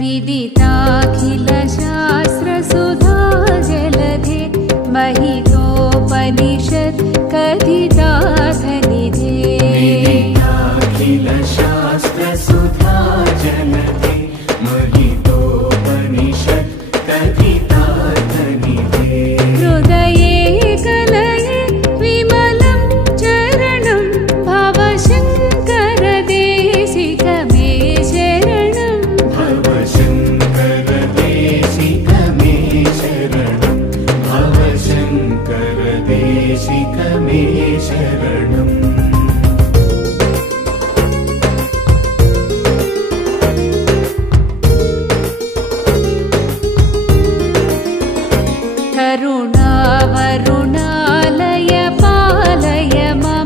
विदिताखिल शास्त्रसुधा जलधे महितोपनिषत् कथितार्थनिधे विदिताखिल शास्त्रसुधा जलधे महितोपनिषत् कथितार्थनिधे हृदये कलये विमलं चरणं भवशङ्करदेशिक मे शरणं भवशङ्करदेशिक मे शरणं भवशङ्करदेशिक मे शरणम् करुणावरुणालय पालय मां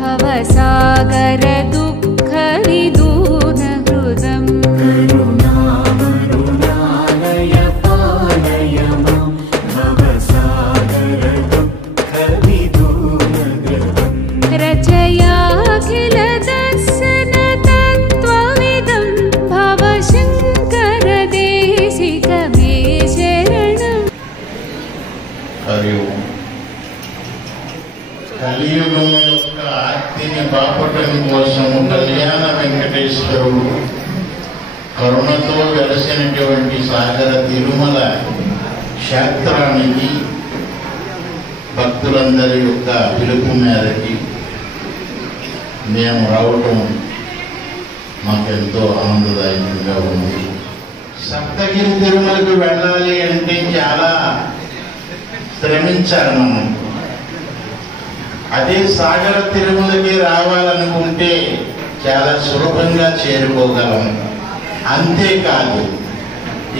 भवसागर दुःखविदूनहृदम् करुणावरुणालय पालय मां भवसागर दुःखविदूनहृदम् रचयाखिल दर्शन तत्त्वविदं भवशङ्करदेशिक मे शरणम् కలియుగం యొక్క ఆర్తిని బాపటం కోసం కళ్యాణ వెంకటేశ్వరుడు కరుణతో వెలసినటువంటి సాగర తిరుమల క్షేత్రానికి భక్తులందరి యొక్క పిలుపు మేరకి మేము రావటం మాకెంతో ఆనందదాయకంగా ఉంది. సప్తగిరి తిరుమలకు వెళ్ళాలి అంటే చాలా శ్రమించాలి మనం. అదే సాగర తిరుమలకి రావాలనుకుంటే చాలా సులభంగా చేరుకోగలం. అంతేకాదు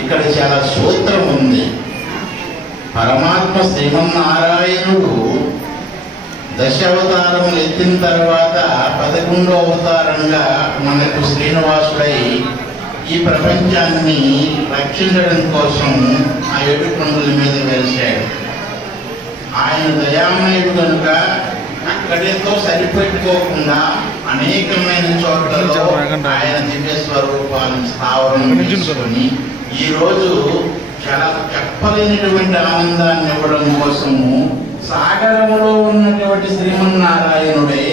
ఇక్కడ చాలా సూత్రం ఉంది. పరమాత్మ శ్రీమన్నారాయణుడు దశావతారములు ఎత్తిన తర్వాత 11వ అవతారంగా మనకు శ్రీనివాసుడై ఈ ప్రపంచాన్ని రక్షించడం కోసం ఆ 7 కొండల మీద వెలిశాడు. ఆయన దయామయుడు కనుక అక్కడితో సరిపెట్టుకోకుండా అనేకమైన చోట్లలో ఆయన దివ్య స్వరూపాలను స్థావరం చేసుకొని ఈ రోజు చాలా చెప్పలేనటువంటి ఆనందాన్ని ఇవ్వడం కోసము సాగరంలో ఉన్నటువంటి శ్రీమన్నారాయణుడే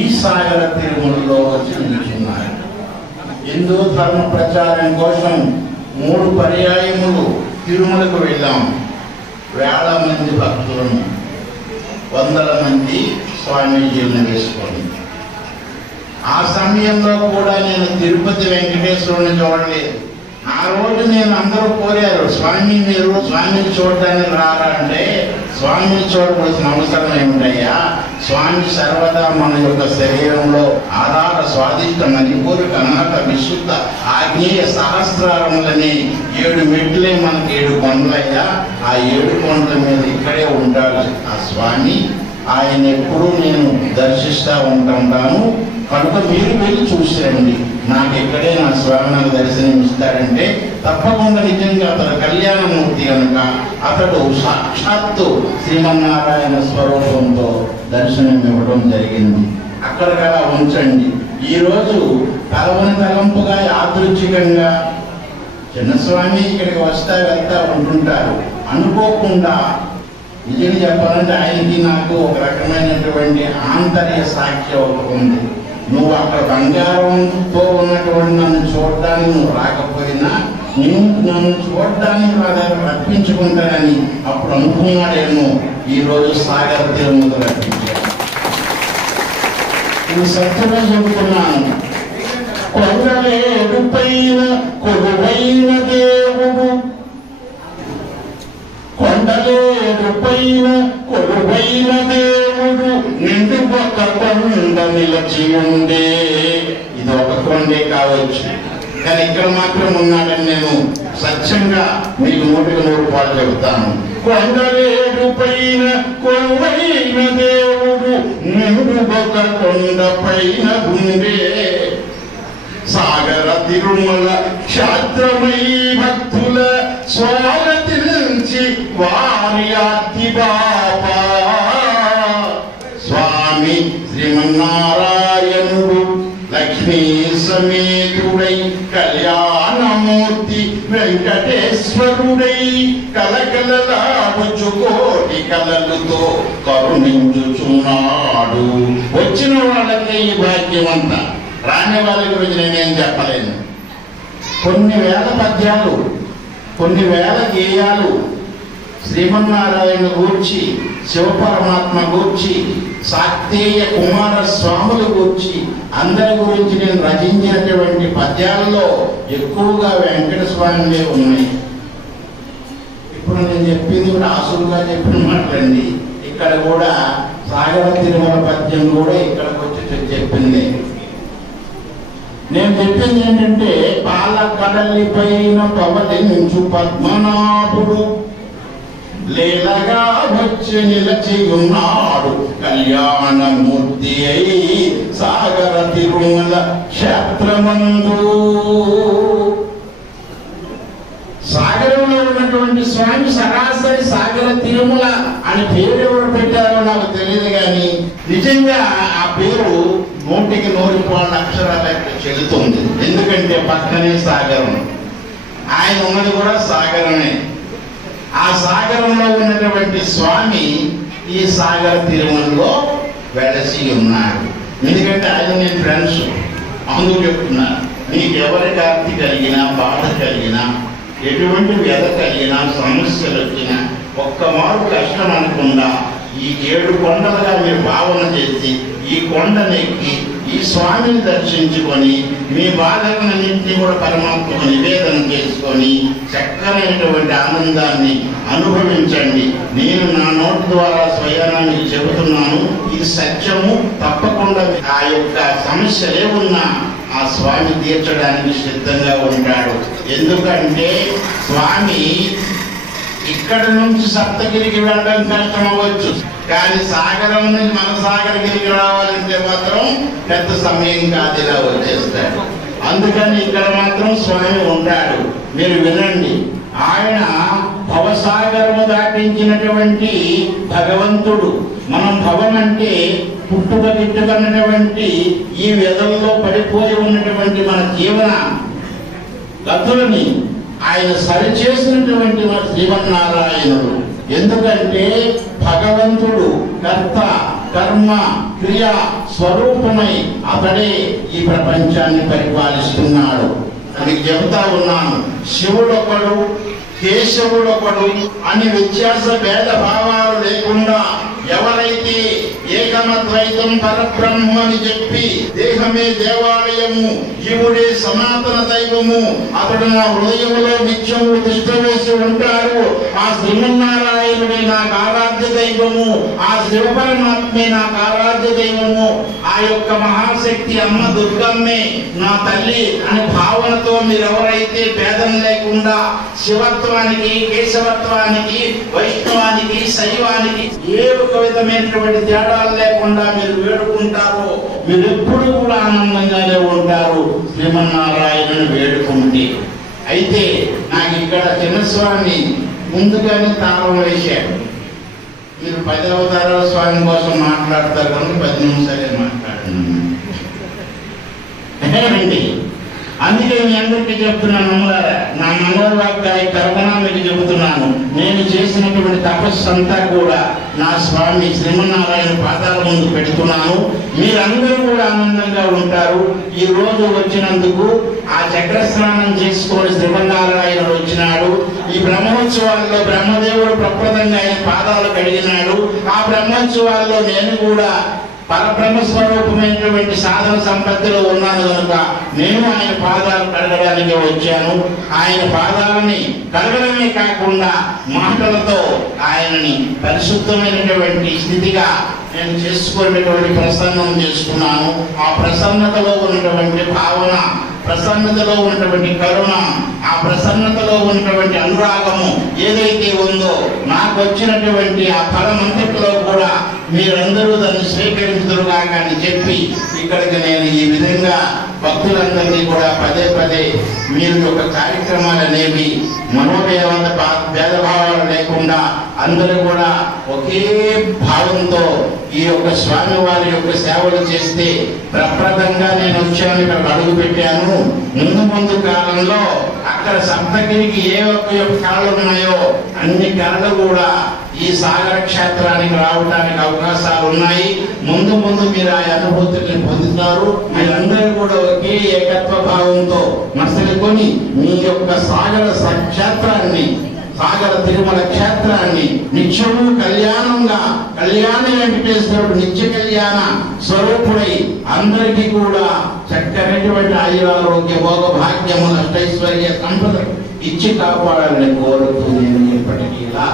ఈ సాగర తిరుమలలో వచ్చి నిల్చున్నారు. హిందూ ధర్మ ప్రచారం కోసం 3 పర్యాయములు తిరుమలకు వెళ్ళాం. వేల మంది భక్తులను, వందల మంది స్వామీజీలను వేసుకొని. ఆ సమయంలో కూడా నేను తిరుపతి వెంకటేశ్వరుని చూడలేదు. ఆ రోజు నేను అందరూ కోరారు, స్వామి మీరు స్వామిని చూడడానికి రారా అంటే, స్వామిని చూడవలసిన అవసరం ఏమిటయ్యా? స్వామి సర్వదా మన యొక్క శరీరంలో ఆధార స్వాదిష్ట మణిపూరిక అనాథ విశుద్ధ ఆగ్నేయ సహస్రారములని 7 మెట్లే మనకి 7 కొండలయ్యా. ఆ 7 కొండల మీద ఇక్కడే ఉంటాడు ఆ స్వామి. ఆయన ఎప్పుడూ నేను దర్శిస్తూ ఉంటాను. కనుక మీరు వెళ్ళి చూసేయండి, నాకు ఇక్కడే నా స్వామి నాకు దర్శనం ఇస్తాడంటే తప్పకుండా నిజంగా అతడు కళ్యాణమూర్తి కనుక అతడు సాక్షాత్తు శ్రీమన్నారాయణ స్వరూపంతో దర్శనం ఇవ్వడం జరిగింది. అక్కడికలా ఉంచండి. ఈరోజు తలవని తలంపుగా యాదృచ్ఛికంగా చిన్నస్వామి ఇక్కడికి వస్తా వెళ్తా ఉంటుంటారు. అనుకోకుండా నిజంగా చెప్పాలంటే ఆయనకి నాకు ఒక రకమైనటువంటి ఆంతర్య సాక్షి ఉంది. నువ్వు అక్కడ బంగారంతో ఉన్నటువంటి నన్ను చూడడానికి నువ్వు రాకపోయినా నన్ను చూడడానికి నా దగ్గర రప్పించుకుంటానని అప్పుడు అనుకున్నాడేమో. ఈరోజు సాగర తిరుమల రప్పించాడు. నేను సత్యమే చెబుతున్నాను. కొండలేడు పైన కొలువైన దేవుడు, కొండలేడు పైన కొలువైన దేవుడు నిండు ఒక కొండ నిలచి ఉండే. ఇది ఒక కొండే కావచ్చు, కానీ ఇక్కడ మాత్రం ఉన్నాడని నేను సత్యంగా మీకు 100% చెబుతాను. కొండలేడు పైన కొలువైన దేవుడు నిండు ఒక కొండ పైన ఉండే. సాగర తిరుమల క్షేత్రమై భక్తుల స్వాగతించి వారి ఆర్తి బాపా. స్వామి శ్రీమన్నారాయణుడు లక్ష్మీ సమేతుడై కళ్యాణమూర్తి వెంకటేశ్వరుడై కలకలలాడుచు కోటి కలలతో కరుణించుచున్నాడు. వచ్చిన వాళ్ళకి ఈ భాగ్యం అంతా, రాని వాళ్ళ గురించి నేనేం చెప్పలేను. కొన్ని వేల పద్యాలు, కొన్ని వేల గేయాలు శ్రీమన్నారాయణ గూర్చి, శివపరమాత్మ గూర్చి, శాక్తేయ కుమార స్వాముల గూర్చి, అందరి గురించి నేను రచించినటువంటి పద్యాలలో ఎక్కువగా వెంకట స్వామివే ఉన్నాయి. ఇప్పుడు నేను చెప్పింది కూడా ఆసులుగా చెప్పిన మాటలండి. ఇక్కడ కూడా సాగర తిరుమల పద్యం కూడా ఇక్కడికి వచ్చి చెప్పింది. నేను చెప్పింది ఏంటంటే, పాల కడలి పైన పవలించు పద్మనాభుడు లీలగా వచ్చి నిలచి ఉన్నాడు కళ్యాణమూర్తి అయి సాగర తిరుమల క్షేత్రమందు. సాగరంలో ఉన్నటువంటి స్వామి సరాసరి సాగర తిరుమల అని పేరు ఎవరు పెట్టారో నాకు తెలియదు, కానీ నిజంగా ఆ పేరు 100 అక్షరాల చెల్లుతుంది. ఎందుకంటే పక్కనే సాగరం, ఆయన ఉన్నది కూడా సాగరమే. ఆ సాగరంలో ఉన్నటువంటి స్వామి ఈ సాగర తిరుమలలో వెలసి ఉన్నాడు. ఎందుకంటే ఆయన నేను ఫ్రెండ్స్, అందుకు చెప్తున్నారు, నీకు ఎవరికి ఆర్తి కలిగినా, బాధ కలిగినా, ఎటువంటి వ్యధ కలిగినా, సమస్యలు వచ్చినా ఒక్క మారు కష్టం అనకుండా ఈ 7 కొండలుగా మీరు భావన చేసి ఈ కొండనెక్కి ఈ స్వామిని దర్శించుకొని మీ బాధలన్నింటినీ కూడా పరమాత్మకు నివేదన చేసుకొని చక్కనైనటువంటి ఆనందాన్ని అనుభవించండి. నేను నా నోటి ద్వారా స్వయాన్ని చెబుతున్నాను, ఇది సత్యము. తప్పకుండా ఆ యొక్క సమస్యలే ఉన్నా ఆ స్వామి తీర్చడానికి సిద్ధంగా ఉంటాడు. ఎందుకంటే స్వామి ఇక్కడ నుంచి సప్తగిరికి వెళ్ళడం కష్టం అవ్వచ్చు, కానీ సాగరం నుంచి మన సాగరగిరికి రావాలంటే మాత్రం పెద్ద సమయం కాదు, ఇలా వచ్చేస్తాడు. అందుకని ఇక్కడ మాత్రం స్వామి ఉంటాడు. మీరు వినండి, ఆయన భవసాగరము దాటించినటువంటి భగవంతుడు. మనం భవం అంటే పుట్టుక గిట్టుకున్నటువంటి ఈ వ్యధంలో పడిపోయి ఉన్నటువంటి మన జీవన గతులని ఆయన సరిచేసినటువంటి శ్రీమన్నారాయణుడు. ఎందుకంటే భగవంతుడు కర్త కర్మ క్రియ స్వరూపమై అతడే ఈ ప్రపంచాన్ని పరిపాలిస్తున్నాడు. అని చెబుతా ఉన్నాను. శివుడొకడు, కేశవుడొకడు అని వ్యత్యాస భేద భావాలు లేకుండా ఎవరైతే ఏకమద్వైతం పరబ్రహ్మ అని చెప్పి దేహమే దేవాలయము, జీవుడే సనాతన దైవము, అతడు నా హృదయంలో నిత్యము తిష్ట వేసి ఉంటారు, ఆ శ్రీమన్నారాయణుడే నాకు ఆరాధ్య దైవము, ఆ శివపరమాత్మే నాకు ఆరాధ్య దైవము, ఆ యొక్క మహాశక్తి అమ్మ దుర్గమ్మే నా తల్లి అనే భావనతో మీరు ఎవరైతే భేదం లేకుండా శివత్వానికి, కేశవత్వానికి, వైష్ణవానికి, శైవానికి ఏ ఒక విధమైనటువంటి తేడాలు లేకుండా మీరు వేడుకుంటారో మీరు ఎప్పుడు కూడా ఆనందంగానే ఉంటారు శ్రీమన్నారాయణను వేడుకుంటే. అయితే నాకు ఇక్కడ చిన్నస్వామి ముందుగానే తాళం వేశాడు. మీరు 10 అవతారాల స్వామి కోసం మాట్లాడతారు కనుక 10 నిమిషాలే మాట్లాడండి. అందుకే మీ అందరికీ చెప్తున్నాను, అమ్మగారా, నా మనోవాక్యాయ తరపున మీకు చెబుతున్నాను, నేను చేసినటువంటి తపస్సు అంతా కూడా నా స్వామి శ్రీమన్నారాయణ పాదాల ముందు పెడుతున్నాను. మీరందరూ కూడా ఆనందంగా ఉంటారు. ఈ రోజు వచ్చినందుకు ఆ చక్రస్నానం చేసుకొని శ్రీమన్నారాయణుడు వచ్చినాడు. ఈ బ్రహ్మోత్సవాల్లో బ్రహ్మదేవుడు ప్రప్రదంగా ఆయన పాదాలు కడిగినాడు. ఆ బ్రహ్మోత్సవాల్లో నేను కూడా పరబ్రహ్మ స్వరూపమైనటువంటి సాధన సంపత్తిలో ఉన్నాను కనుక నేను ఆయన పాదాలు కడగడానికి వచ్చాను. ఆయన పాదాలని కడగడమే కాకుండా మాటలతో ఆయనని పరిశుద్ధమైనటువంటి స్థితిగా నేను చేసుకునేటువంటి ప్రసన్నం చేసుకున్నాను. ఆ ప్రసన్నతలో ఉన్నటువంటి భావన, ప్రసన్నతలో ఉన్నటువంటి కరుణ, ఆ ప్రసన్నతలో ఉన్నటువంటి అనురాగము ఏదైతే ఉందో నాకు వచ్చినటువంటి ఆ ఫలమంతటిలో కూడా మీరందరూ దాన్ని స్వీకరించుదురుగా అని చెప్పి ఇక్కడికి నేను ఈ విధంగా భక్తులందరినీ కూడా పదే పదే మీరు యొక్క కార్యక్రమాలు అనేవి భేదభావాలు లేకుండా అందరూ కూడా ఒకే భావంతో ఈ యొక్క స్వామి వారి యొక్క సేవలు చేస్తే ప్రప్రదంగా నేను వచ్చాను, ఇక్కడ అడుగు పెట్టాను. ముందు కాలంలో అక్కడ సప్తగిరికి ఏ ఒక్క కళలు ఉన్నాయో అన్ని కళలు కూడా ఈ సాగర క్షేత్రానికి రావడానికి అవకాశాలు ఉన్నాయి. ముందు ముందు మీరు ఆ అనుభూతిని పొందుతారు. మీరందరూ కూడా ఒకే ఏకత్వ భావంతో మసలుకొని మీ యొక్క సాగర క్షేత్రాన్ని, సాగర తిరుమల క్షేత్రాన్ని నిత్యము కళ్యాణంగా, కళ్యాణ వెంకటేశ్వరుడు నిత్య కళ్యాణ స్వరూపుడై అందరికీ కూడా చక్కనటువంటి ఆయురారోగ్య భోగ భాగ్యముల అష్టైశ్వర్య సంపద ఇచ్చి కాపాడాలని కోరుతూ నేను ఇప్పటికీ ఇలా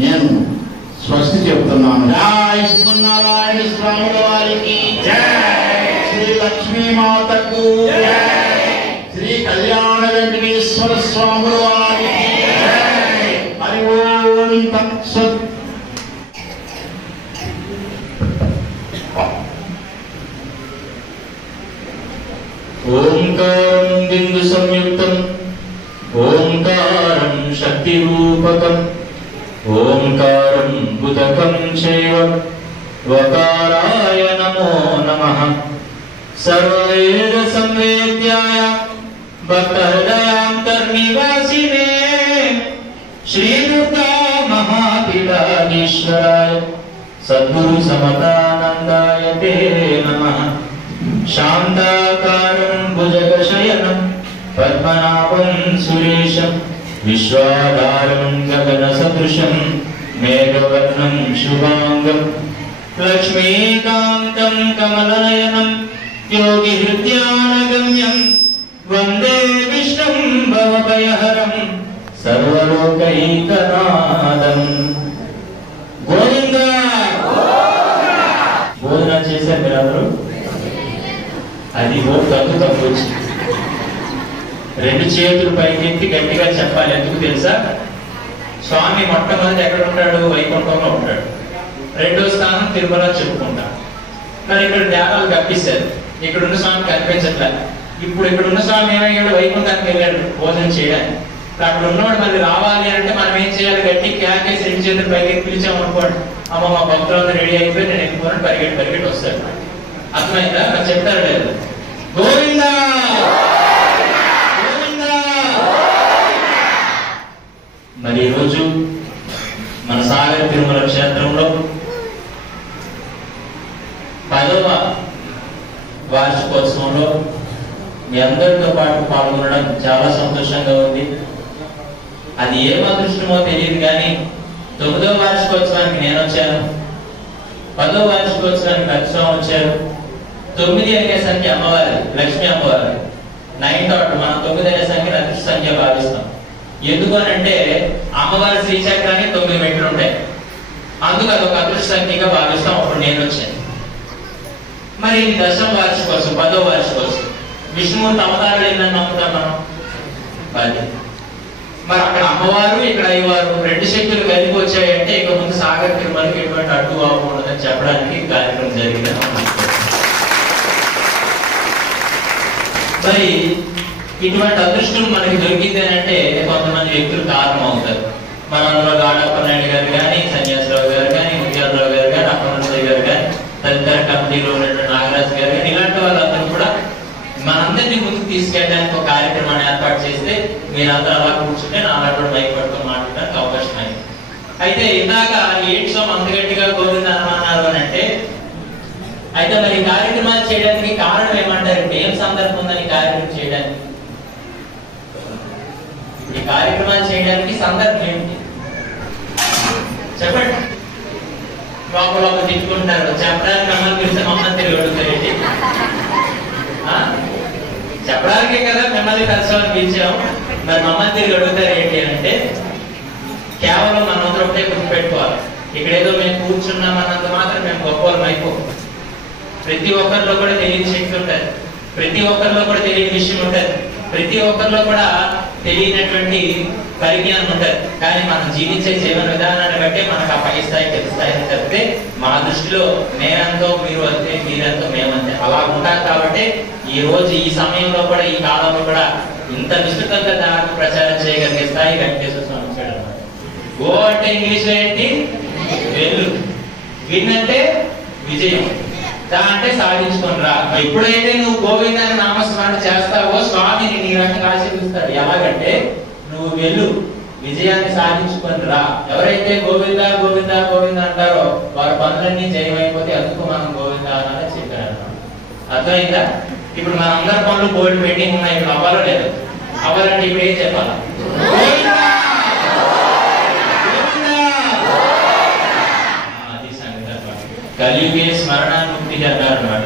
నేను స్వస్తి చెప్తున్నాను. జై శ్రీమన్నారాయణ స్వాముల వారికి జై, శ్రీ లక్ష్మీమాతకు జై, శ్రీ కళ్యాణ వెంకటేశ్వర స్వాముల వారికి జై. హరి ఓం తత్సత్. ఓంకారం బిందు సంయుక్తం ఓంకారం శక్తి రూపకం ఓంకారం బుధకం చైవ వకారాయ నమో నమః. సర్వవేద సంవేద్యాయ భక్తహృదయాంతర్నివాసినే శ్రీ దుర్గా మహాపీఠాధీశ్వరాయ సద్గురు సమతానందాయ తే నమః. శాంతాకారం భుజగశయనం పద్మనాభం సురేశం విశ్వాధారం గగన సదృశం మేఘవర్ణం శుభాంగం లక్ష్మీకాంతం కమలనయనం యోగి హృద్యానగమ్యం వందే విష్ణుం భవభయహరం సర్వలోకైకనాథం. గోవిందా. భోజన చేశారు మీరందరూ? అది తగ్గు వచ్చింది. రెండు చేతులు పైకెత్తి గట్టిగా చెప్పాలి. ఎందుకు తెలుసా? స్వామి మొట్టమొదటి ఎక్కడ ఉంటాడు? వైకుంఠంలో ఉంటాడు. రెండో స్థానం తిరుమల చెప్పుకుంటాడు. మరి ఇక్కడ ధ్యానాలు కప్పిస్తారు. ఇక్కడున్న స్వామి కనిపించట్లేదు. ఇప్పుడు ఇక్కడున్న స్వామి ఏమయ్యాడు? వైకుంఠానికి వెళ్ళాడు భోజనం చేయడానికి. అక్కడ ఉన్నవాడు మళ్ళీ రావాలి అంటే మనం ఏం చేయాలి? గట్టి క్యాకేసి రెండు చేతులు పైకెత్తి పిలిచాము అనుకోండి, అమ్మ మా భక్తులందరూ రెడీ అయిపోయి నేను ఎక్కువ పరిగెట్టి వస్తాడు. అర్థమైందా? నాకు చెప్తారు లేదు. గోవిందా. మరి ఈరోజు మన సాగర తిరుమల క్షేత్రంలో 10వ వార్షికోత్సవంలో మీ అందరితో పాటు పాల్గొనడం చాలా సంతోషంగా ఉంది. అది ఏం అదృష్టమో తెలియదు కానీ 9వ వార్షికోత్సవానికి నేను వచ్చాను, 10వ వార్షికోత్సవానికి లక్ష్మణ్ వచ్చారు. 9 అనే సంఖ్య అమ్మవారి, లక్ష్మీ అమ్మవారి. 9 మనం 9 అనే సంఖ్య అదృష్ట సంఖ్య భావిస్తాం. ఎందుకు అని అంటే అమ్మవారి శ్రీచక్రానికి 9 మెట్లు ఉంటాయి. అందుకు అదొక అదృష్ట సంఖ్యగా భావిస్తాం. అప్పుడు నేను వచ్చాను. మరి ఇది 10వ వార్షికోత్సవం, 10వ వార్షికోత్సవం. విష్ణుమూర్తి అవతారాలు ఏంటని నమ్ముతాం మనం? 10. మరి అక్కడ అమ్మవారు, ఇక్కడ అయ్యవారు రెండు శక్తులు కలిపి వచ్చాయంటే ఇక ముందు సాగర తిరుమలకి ఎటువంటి అడ్డు ఉండదని చెప్పడానికి కార్యక్రమం జరిగింది. మరి ఇటువంటి అదృష్టం మనకి దొరికింది అని అంటే కొంతమంది వ్యక్తులు కారణం అవుతారు. మన అందులో గాడప్పనాయుడు గారు కానీ, సన్యాసరావు గారు కానీ, ముత్యాలరావు గారు కానీ, అప్పనసాయి గారు కానీ, తదితర కమిటీలో ఉన్నటువంటి నాగరాజు గారు కానీ, ఇలాంటి వాళ్ళందరూ కూడా మనందరినీ ముందుకు తీసుకెళ్ళడానికి ఒక కార్యక్రమాన్ని ఏర్పాటు చేస్తే మీరందరూ అలా కూర్చుంటే నాన్నప్పుడు మైక్ పట్టుకొని మాట్లాడడానికి అవకాశం అయింది. అయితే ఇందాక ఏంటి స్వామి అంత గట్టిగా గోవింద అన్నారు అని అంటే, అయితే మరి ఈ కార్యక్రమాలు చేయడానికి కారణం ఏమంటారు? ఏం సందర్భం ఉందని ఈ కార్యక్రమం చేయడానికి? ఈ కార్యక్రమాలు చేయడానికి సందర్భం ఏంటి చెప్పండి. లోపల తిట్టుకుంటారు. చెప్పడానికి మమ్మల్ని పిలిస్తే మమ్మల్ని తిరిగి అడుగుతారేంటి? చెప్పడానికే కదా మిమ్మల్ని కలిసి పిలిచాము. మరి మమ్మల్ని తిరిగి అడుగుతారు ఏంటి అంటే, కేవలం మనందరూ ఒకటే గుర్తుపెట్టుకోవాలి. ఇక్కడ ఏదో మేము కూర్చున్నామన్నంత మాత్రం మేము గొప్పవాళ్ళం అయిపోం. ప్రతి ఒక్కరిలో కూడా తెలియని శక్తి ఉంటుంది, ప్రతి ఒక్కరిలో కూడా తెలియని విషయం ఉంటుంది, ప్రతి ఒక్కరిలో కూడా తెలియనటువంటి పరిజ్ఞానం ఉంటుంది. కానీ మనం జీవించే జీవన విధానాన్ని బట్టి మనకు ఆ పై స్థాయి కింద స్థాయిని తప్పితే మా దృష్టిలో నేనంతో మీరు అంతే, మీరంతో మేమంతే అలా ఉంటాం. కాబట్టి ఈ రోజు ఈ సమయంలో కూడా, ఈ కాలంలో కూడా ఇంత విస్తృతంగా దానికి ప్రచారం చేయగలిగే స్థాయి వెంకటేశ్వర స్వామి వచ్చాడు అన్నమాట. గో అంటే ఇంగ్లీష్ లో ఏంటి? వెళ్ళు. విన్ అంటే విజయం. అంటే సాధించుకొని రా. ఎప్పుడైతే నువ్వు గోవింద నామస్మరణ చేస్తావో స్వామిని నీ రకంగా ఆశీర్వదిస్తాడు. ఎలాగంటే నువ్వు వెళ్ళు, విజయాన్ని సాధించుకొని రా. ఎవరైతే గోవింద గోవింద గోవింద అంటారో వారి పనులన్నీ జయమైపోతే అందుకు మనం గోవింద అని చెప్పారు. అర్థమైందా? ఇప్పుడు మన అందరి పనులు బోర్డు పెండింగ్ ఉన్నాయి, ఇప్పుడు అవ్వాలో లేదు. అవ్వాలంటే ఇప్పుడు ఏం చెప్పాలి? అది సంగతి అన్నమాట. కలియుగే స్మరణాన్ముక్తి అంటారు అన్నమాట.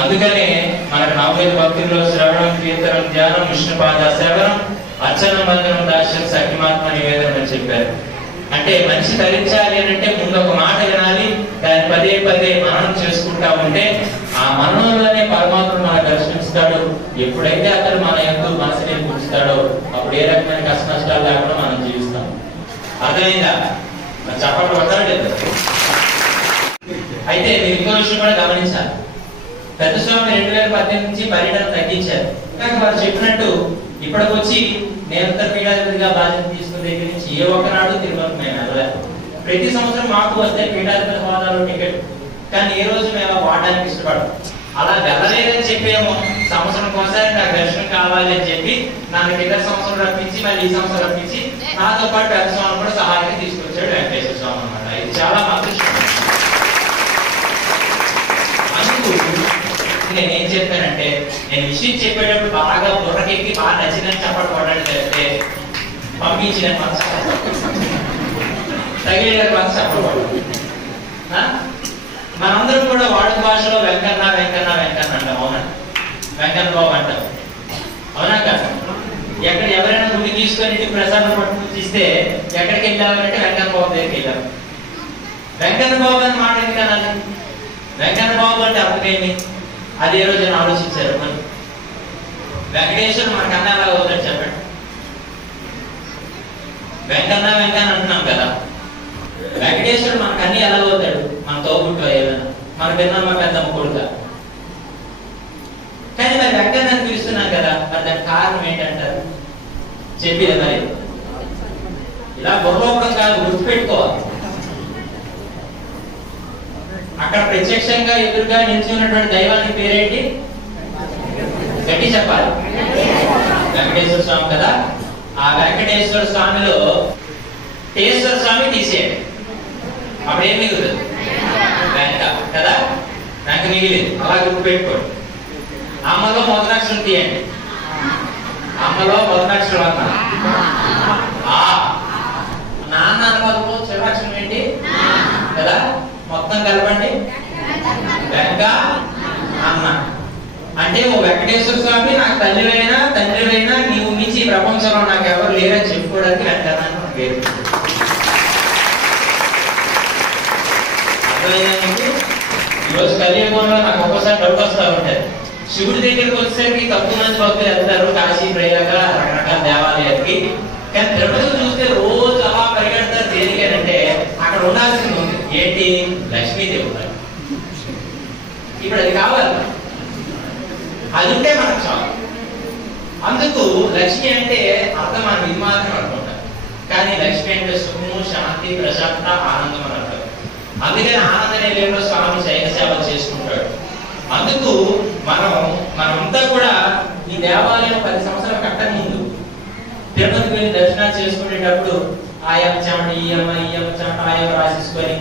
అందుకనే మనకు నవవేద భక్తుల్లో శ్రవణం, కీర్తనం, ధ్యానం, విష్ణుపాద సేవనం, అర్చన, మందిరం, దాస్యం, సఖిమాత్మ నివేదనం అని చెప్పారు. అంటే మనిషి తరించాలి అని అంటే ముందు ఒక మాట వినాలి, దాన్ని పదే పదే మననం చేసుకుంటా ఉంటే ఆ మననంలోనే పరమాత్ముడు మనకు దర్శనిస్తాడు. ఎప్పుడైతే అతను మన యందు మనసుని కూర్చుతాడో అప్పుడు ఏ రకమైన కష్ట నష్టాలు లేకుండా మనం జీవిస్తాం. అర్థమైందా? చెప్పడం వదలలేదు. అయితే మీరు ఇంకో విషయం కూడా గమనించాలి. పెద్ద స్వామి 2018 నుంచి పర్యటన తగ్గించారు. కానీ వారు చెప్పినట్టు ఇప్పటికొచ్చి నేను ఉత్తర పీఠాధిపతిగా బాధ్యత తీసుకున్న దగ్గర నుంచి ఏ ఒక్కనాడు తిరుమలకు మేము వెళ్ళలేదు. ప్రతి సంవత్సరం మాకు వస్తే పీఠాధిపతి హోదాలో టికెట్, కానీ ఏ రోజు మేము వాడడానికి ఇష్టపడం. అలా వెళ్ళలేదని చెప్పేమో సంవత్సరం ఒకసారి నాకు దర్శనం కావాలి అని చెప్పి నన్ను కింద సంవత్సరం రప్పించి మళ్ళీ ఈ సంవత్సరం రప్పించి నాతో పాటు పెద్ద స్వామి కూడా సహాయంగా తీసుకొచ్చాడు వెంకటేశ్వర స్వామి అన్నమాట. ఇది చాలా అదృష్టం. అందుకు నేను ఏం చెప్పానంటే, నేను విషయం చెప్పేటప్పుడు బాగా బుర్రకెక్కి బాగా నచ్చిందని చెప్పడం కొట్టండి చెప్తే పంపించిన మనసు తగిలిన మనసు చెప్పకూడదు. మనందరం కూడా వాడుక భాషలో వెంకన్న వెంకన్న వెంకన్న అంటాం. అవునా? వెంకన్న బాబు అంటాం. అవునా కాదు? ఎక్కడ ఎవరైనా గుడి తీసుకొని ప్రసాదం పట్టుకు తీస్తే ఎక్కడికి వెళ్ళాలంటే వెంకన్న బాబు దగ్గరికి వెళ్ళాం. వెంకన్న బాబు అని మాట ఎందుకు అనాలి? వెంకన్న బాబు అంటే అర్థమేమి? అదే రోజు ఆలోచించారు. మరి వెంకటేశ్వరుడు మనకు అన్న ఎలా అవుతాడు చెప్పండి? వెంకన్న వెంకన్న అంటున్నాం కదా, వెంకటేశ్వరుడు మనకు అన్ని ఎలా అవుతాడు? మన తోబుట్టు ఏదైనా మన పెద్దమ్మ పెద్దమ్మ కొడుక. కానీ మరి వెంకన్న పిలుస్తున్నాం కదా, మరి దానికి కారణం ఏంటంటారు? చెప్పేది మరి ఇలా బుర్రలోకం కాదు, గుర్తుపెట్టుకోవాలి. అక్కడ ప్రత్యక్షంగా ఎదురుగా నిల్చున్నటువంటి దైవానికి పేరేంటి? గట్టి చెప్పాలి. వెంకటేశ్వర స్వామి కదా. ఆ వెంకటేశ్వర స్వామిలో టేశ్వర స్వామి తీసేయండి, అప్పుడు ఏం మిగులుతుంది? వెంక కదా, వెంక మిగిలింది. అలా గుర్తుపెట్టుకోండి. అమ్మలో మొదలక్షరం తీయండి, అమ్మలో మొదలక్షరం అన్న. నాన్న అనుభవంలో చివరక్షరం ఏంటి కదా, మొత్తం కలపండి. వెంక అన్న అంటే ఓ వెంకటేశ్వర స్వామి నాకు తల్లివైనా తండ్రివైనా నీవు మించి ప్రపంచంలో నాకు ఎవరు లేరని చెప్పుకోవడానికి వెంకన్న పేరు. అర్థమైందండి? ఈరోజు కలియుగంలో నాకు ఒక్కోసారి డౌట్ వస్తూ ఉంటాయి. శివుడి దగ్గరికి వచ్చేసరికి తక్కువ మంది భక్తులు వెళ్తారు కాశీ, ప్రయాగ, రకరకాల దేవాలయాలకి. కానీ తిరుపతి చూస్తే రోజు అలా పరిగెడతారు. దేనికేనంటే అక్కడ ఉండాల్సింది ఉంది. ఏంటి? లక్ష్మీదేవి. ఇప్పుడు అది కావాలి, అది ఉంటే మనకు చాలు. అందుకు లక్ష్మి అంటే అర్థం మనం ఇది మాత్రం అనుకుంటాం, కానీ లక్ష్మి అంటే సుఖము, శాంతి, ప్రశాంతత, ఆనందం అని అర్థం. అందుకని ఆనంద నిలయంలో స్వామి శయన సేవ చేసుకుంటాడు. అందుకు మనమంతా కూడా ఈ దేవాలయం 10 సంవత్సరాల కట్టక ముందు తిరుపతికి వెళ్ళి దర్శనాలు చేసుకునేటప్పుడు ఆయమ్మ చెమట ఈ అమ్మ చెమట ఆయమ్మ రాసేసుకొని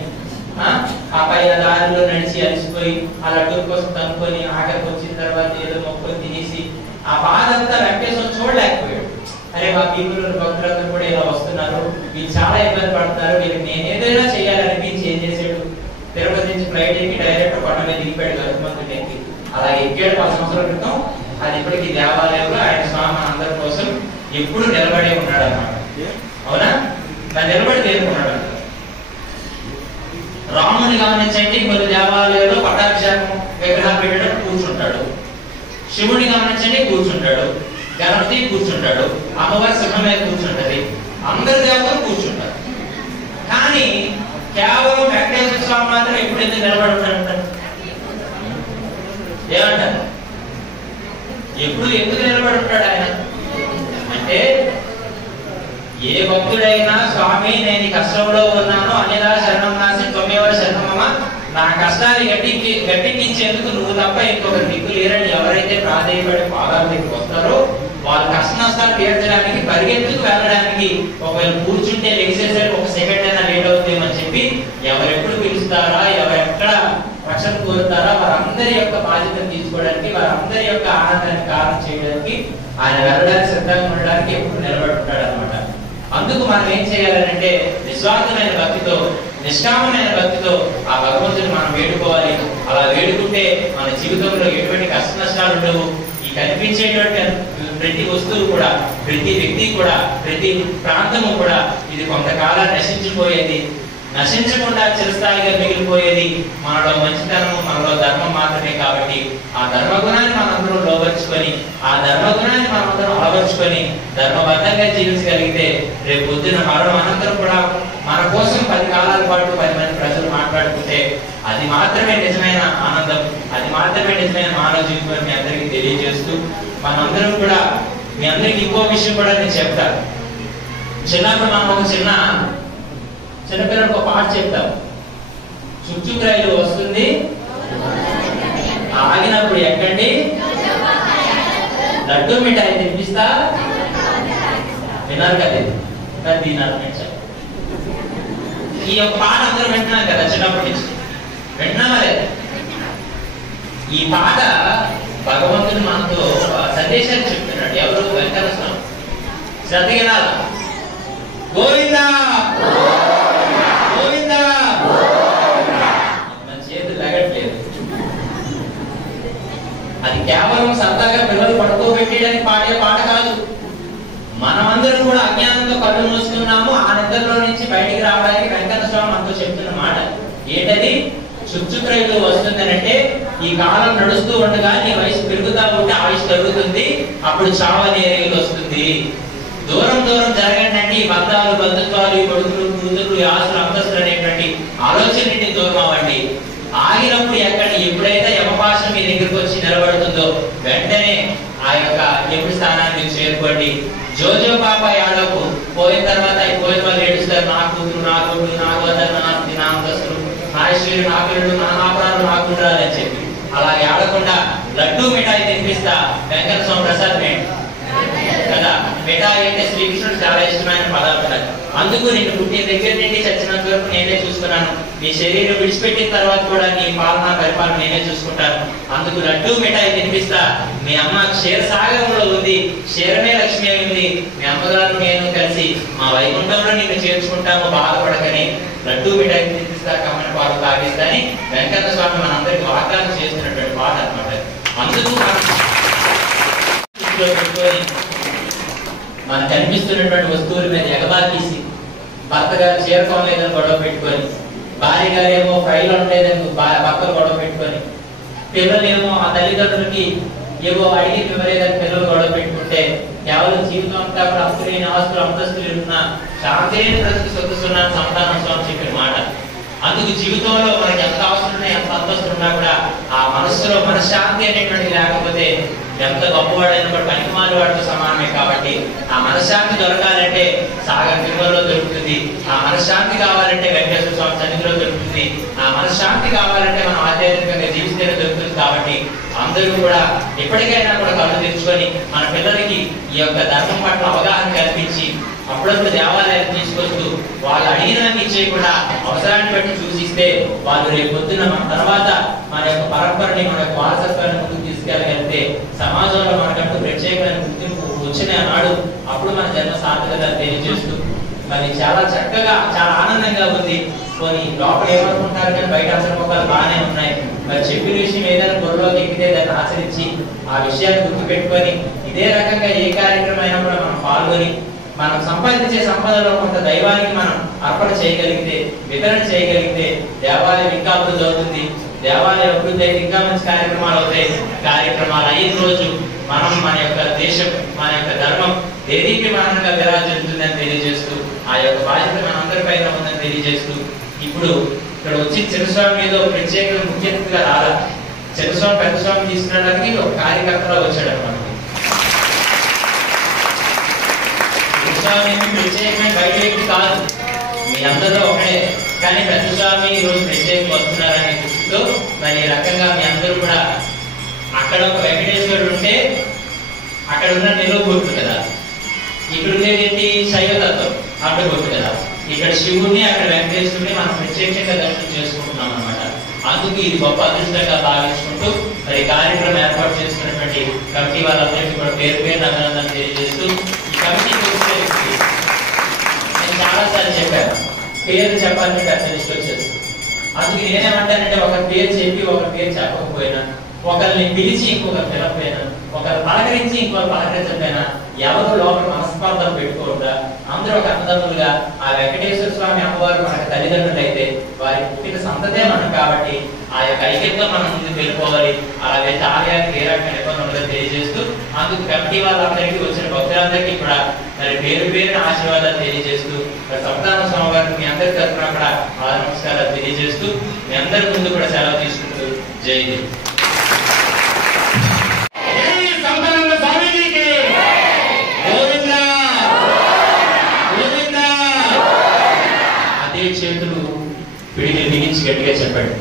ఆ పై దారిలో నడిచి అలసిపోయి ఆ లడ్డూల కోసం తనుకొని ఆఖరికి వచ్చిన తర్వాత ఏదో మొక్కలు తినేసి ఆ బాధ అంతా వెంకటేశ్వరం చూడలేకపోయాడు. అరే మా పీపుల్ భక్తులందరూ కూడా ఇలా వస్తున్నారు, వీళ్ళు చాలా ఇబ్బంది పడుతున్నారు, వీళ్ళకి నేను ఏదైనా చేయాలనిపించి ఏం చేశాడు? తిరుపతి నుంచి ఫ్లైట్ ఎక్కి డైరెక్ట్ కొండ మీద దిగిపోయాడు గరుత్మంతుడు ఎక్కి. అలా ఎక్కాడు 10 సంవత్సరాల క్రితం. అది ఇప్పటికీ దేవాలయంలో ఆయన స్వామి అందరి కోసం ఎప్పుడు నిలబడే ఉన్నాడు అన్నమాట. అవునా? మరి నిలబడి తేరుకున్నాడు. రాముని గమనించండి, కొన్ని దేవాలయాల్లో పట్టాభిషేకం విగ్రహం పెట్టడం కూర్చుంటాడు. శివుని గమనించండి, కూర్చుంటాడు. గణపతి కూర్చుంటాడు. అమ్మవారి సింహం మీద కూర్చుంటది. అందరి దేవతలు కూర్చుంటారు. కానీ కేవలం వెంకటేశ్వర స్వామి మాత్రం ఎప్పుడు ఎందుకు నిలబడి ఉంటాడు? ఏమంటారు? ఎప్పుడు ఎందుకు నిలబడి ఉంటాడు ఆయన అంటే, ఏ భక్తుడైనా స్వామి నేను ఈ కష్టంలో ఉన్నాను అనేలా శరణం నాసి 9వ శరణమమ్మ నా కష్టాన్ని గట్టెక్కించేందుకు నువ్వు తప్ప ఇంకొక దిక్కు లేరని ఎవరైతే ప్రాధాన్యపడే పాదాల దగ్గరికి వస్తారో వాళ్ళ కష్ట నష్టాలు తీర్చడానికి పరిగెత్తుకు వెళ్ళడానికి ఒకవేళ కూర్చుంటే లెగిసేసరికి ఒక సెకండ్ అయినా లేట్ అవుతుందేమని చెప్పి ఎవరెప్పుడు పిలుస్తారా, ఎవరెక్కడ రక్షణ కోరుతారా వారందరి యొక్క బాధ్యతను తీసుకోవడానికి, వారందరి యొక్క ఆనందాన్ని కారణం చేయడానికి ఆయన వెళ్ళడానికి సిద్ధంగా ఉండడానికి ఎప్పుడు నిలబడుతుంటాడు అనమాట. అందుకు మనం ఏం చేయాలంటే నిస్వార్థమైన భక్తితో, నిష్కామమైన భక్తితో ఆ భగవంతుని మనం వేడుకోవాలి. అలా వేడుకుంటే మన జీవితంలో ఎటువంటి కష్ట నష్టాలు ఉండవు. ఈ కనిపించేటువంటి ప్రతి వస్తువు కూడా, ప్రతి వ్యక్తి కూడా, ప్రతి ప్రాంతము కూడా ఇది కొంతకాలం నశించిపోయేది. నశించకుండా చిరస్థాయిగా మిగిలిపోయేది మనలో మంచితనము, మనలో ధర్మం మాత్రమే. కాబట్టి ఆ ధర్మగుణాన్ని మనందరం లోపరుచుకొని, ఆ ధర్మగుణాన్ని మనందరం అలవర్చుకొని ధర్మబద్ధంగా జీవించగలిగితే రేపు పొద్దున మరణం అనంతరం కూడా మన కోసం 10 కాలాల పాటు 10 మంది ప్రజలు మాట్లాడుకుంటే అది మాత్రమే నిజమైన ఆనందం, అది మాత్రమే నిజమైన మానవ జీవితం మీ అందరికీ తెలియజేస్తూ మనందరం కూడా మీ అందరికి ఇంకో విషయం కూడా నేను చెప్తాను. చిన్నప్పుడు మనం ఒక చిన్నపిల్లలకు ఒక పాట చెప్తాం. చుక్చుక్ రైలు వస్తుంది ఆగినప్పుడు ఎక్కండి, లడ్డూ మిఠాయి తినిపిస్తా. విన్నారు కదా, ఇంకా దీని అనిపించాలి. ఈ యొక్క పాట అందరూ వింటున్నాం కదా, చిన్నప్పటి నుంచి వింటున్నామా లేదా? ఈ పాట భగవంతుడు మనతో సందేశాన్ని చెప్తున్నాడు. ఎవరు? వెంకటేశ్వర స్వామి. శ్రద్ధగా గోవిందా గోవిందా. మన చేతులు లగట్లేదు. అది కేవలం సరదాగా పిల్లలు పడుకోబెట్టేయడానికి పాడే పాట కాదు. మనమందరం కూడా అజ్ఞానంతో కళ్ళు మూసుకున్నాము. ఆ నిద్రలో నుంచి బయటికి రావడానికి వెంకట స్వామి మనతో చెప్తున్న మాట ఏంటది? చుక్చుక్రైలు వస్తుందనంటే ఈ కాలం నడుస్తూ ఉండగా నీ వయసు పెరుగుతా ఉంటే ఆయుష్ తగ్గుతుంది, అప్పుడు చావు అనే రేలు వస్తుంది. దూరం దూరం జరగండి అంటే ఈ బంధాలు, బంధుత్వాలు, ఈ కొడుకులు, కూతురు, ఆస్తులు, అంతస్తులు అనేటువంటి ఆలోచన నుండి దూరం అవ్వండి. ఆగినప్పుడు ఎక్కడి ఎప్పుడైతే యమపాశం మీ దగ్గరికి వచ్చి నిలబడుతుందో వెంటనే ఆ యొక్క ఎప్పుడు స్థానానికి చేరుకోండి. జోజో పాప యాడకు పోయిన తర్వాత పోయిన వాళ్ళు ఏడుస్తారు, నా కూతురు, నా కొడుకు, నా గోదరు, నా అంతస్తులు, నా ఇష్యులు, నా పిల్లలు, నా నాపరాలు నాకుంటారని చెప్పి అలా ఆడకుండా లడ్డూ మిఠాయి తినిపిస్తా. వెంకట స్వామి ప్రసాదమే కదా. మిఠాయి అంటే శ్రీకృష్ణుడు చాలా ఇష్టమైన పదార్థాలు. అందుకు నేను పుట్టిన దగ్గర నుండి చచ్చినంత వరకు నేనే చూసుకున్నాను. నీ శరీరం విడిచిపెట్టిన తర్వాత కూడా నీ పరిపాలన నేనే చూసుకుంటాను. అందుకు లడ్డూ మిఠాయి తినిపిస్తా. మీ అమ్మ క్షీరసాగరంలో ఉంది, క్షీరమే లక్ష్మి అయింది. మీ అమ్మగారు నేను కలిసి మా వైకుంఠంలో నిన్ను చేర్చుకుంటాము, బాధపడకని లడ్డూ మిఠాయి తినిపిస్తా, కమ్మని పాలు తాగిస్తా అని వెంకట స్వామి మనందరికి వాగ్దానం చేస్తున్నటువంటి పాట అన్నమాట. అందుకు మనకు కనిపిస్తున్నటువంటి వస్తువుల మీద ఎగబాకేసి భర్త గారు చేరుకోలేదని గొడవ పెట్టుకొని, భార్య గారు ఏమో ఫైల్ ఉండలేదని భర్తలు గొడవ పెట్టుకొని, పిల్లలేమో ఆ తల్లిదండ్రులకి ఏవో అడిగి ఇవ్వలేదని పిల్లలు గొడవ పెట్టుకుంటే కేవలం జీవితం అంతా కూడా అస్తులేని ఆస్తులు, అంతస్తులు ఉన్న శాంతి లేని ప్రజలకు సొత్తుస్తున్నాను సంతాన స్వామి చెప్పిన మాట. అందుకు జీవితంలో మనకి ఎంత అవసరం ఉన్నాయి, ఎంత అంతస్తులు ఉన్నా కూడా ఆ మనస్సులో మనశ్శాంతి అనేటువంటిది లేకపోతే ఎంత గొప్పవాడైనా కూడా పనికిమాలి వాడితో సమానమే. కాబట్టి ఆ మనశ్శాంతి దొరకాలంటే సాగర్ తిరుమలలో దొరుకుతుంది, ఆ మనశ్శాంతి కావాలంటే వెంకటేశ్వర స్వామి సన్నిధిలో దొరుకుతుంది, ఆ మనశ్శాంతి కావాలంటే మనం ఆధ్యాత్మికంగా జీవిస్తేనే దొరుకుతుంది. కాబట్టి అందరూ కూడా ఎప్పటికైనా కూడా కళ్ళు తెచ్చుకొని మన పిల్లలకి ఈ యొక్క ధర్మం పట్ల అవగాహన కల్పించి అప్పుడప్పుడు దేవాలయాన్ని తీసుకొస్తూ వాళ్ళు అడిగినాన్ని ఇచ్చేయకుండా అవసరాన్ని బట్టి చూసిస్తే వాళ్ళు రేపు పొద్దున్న మన తర్వాత మన యొక్క పరంపరని, మన యొక్క వారసత్వాన్ని ముందుకు తీసుకెళ్ళగలిగితే సమాజంలో మనకంటూ ప్రత్యేకమైన గుర్తింపు వచ్చిన నాడు అప్పుడు మన జన్మ సార్థకత తెలియజేస్తూ మరి చాలా చక్కగా, చాలా ఆనందంగా ఉంది. కొన్ని లోపల ఏమనుకుంటారు కానీ బయట అసలు మొక్కలు బాగానే ఉన్నాయి. మరి చెప్పిన విషయం ఏదైనా బుర్రలోకి ఎక్కితే దాన్ని ఆచరించి ఆ విషయాన్ని గుర్తు పెట్టుకొని ఇదే రకంగా ఏ కార్యక్రమం అయినా కూడా మనం పాల్గొని మనం సంపాదించే సంపదలో కొంత దైవానికి మనం అర్పణ చేయగలిగితే, వితరణ చేయగలిగితే దేవాలయం ఇంకా అభివృద్ధి అవుతుంది. దేవాలయం అభివృద్ధి అయితే ఇంకా మంచి కార్యక్రమాలు అవుతాయి. కార్యక్రమాలు అయిన రోజు మనం మన యొక్క దేశం, మన యొక్క ధర్మం దేదీప్యమానంగా విరాజిల్లుతుందని తెలియజేస్తూ ఆ యొక్క బాధ్యత మనందరిపైన ఉందని తెలియజేస్తూ ఇప్పుడు ఇక్కడ వచ్చి చిన్నస్వామి మీద ప్రత్యేకంగా ముఖ్య అతిథిగా రాలా. చిన్నస్వామి పెద్ద స్వామి తీసుకురావడానికి ఒక కార్యకర్తలో వచ్చాడు అన్నమాట. ప్రత్యేకమైన బయట వ్యక్తి కాదు, మీ అందరూ ఒకటే. కానీ పెద్ద స్వామి ఈ రోజు ప్రత్యేకంగా వస్తున్నారనే దృష్టితో మరి ఈ రకంగా మీ అందరూ కూడా అక్కడ ఒక వెంకటేశ్వరుడు ఉంటే అక్కడ ఉన్న నిలువ గుర్తు కదా, ఇక్కడ ఉండేది ఏంటి శైవతత్వం అడ్డు గుర్తు కదా. ఇక్కడ శివుడిని అక్కడ వెంకటేశ్వరుని మనం ప్రత్యక్షంగా దర్శనం చేసుకుంటున్నాం అనమాట. అందుకు ఇది గొప్ప అదృష్టంగా భావించుకుంటూ మరి కార్యక్రమం ఏర్పాటు చేసుకున్నటువంటి కమిటీ వాళ్ళందరికీ కూడా పేరు పేరు అభినందనలు తెలియజేస్తూ ఈ కమిటీకి వచ్చేసి నేను చాలాసార్లు చెప్పాను, పేరు చెప్పాలంటే పెద్ద లిస్ట్ వచ్చేస్తుంది. అందుకు నేనేమంటానంటే ఒక పేరు చెప్పి ఒక పేరు చెప్పకపోయినా, ఒకరిని పిలిచి ఇంకొకరు పిలకపోయినా, ఒకరు పలకరించి ఇంకొకరు పలకరించకపోయినా, ఎవరు లోపల మనస్పర్ధలు పెట్టుకోకుండా అందరూ ఒక అన్నదమ్ములుగా ఆ వెంకటేశ్వర స్వామి అమ్మవారు మనకు తల్లిదండ్రులు అయితే వారి పుట్టిన సంతతే మనం కాబట్టి ఆ యొక్క ఐక్యతతో మనం ముందుకు వెళ్ళిపోవాలి. అలాగైతే ఆలయానికి ఏ రకమైన ఇబ్బంది ఉండదో తెలియజేస్తూ అందుకు కమిటీ వాళ్ళందరికీ వచ్చిన భక్తులందరికీ కూడా మరి పేరు పేరున ఆశీర్వాదాలు తెలియజేస్తూ సప్తాన స్వామి గారికి మీ అందరి తరఫున కూడా పాద నమస్కారాలు తెలియజేస్తూ మీ అందరి ముందు కూడా సెలవు తీసుకుంటూ జై దేవ్. చేతులు పిడికి బిగించి గట్టిగా చెప్పండి.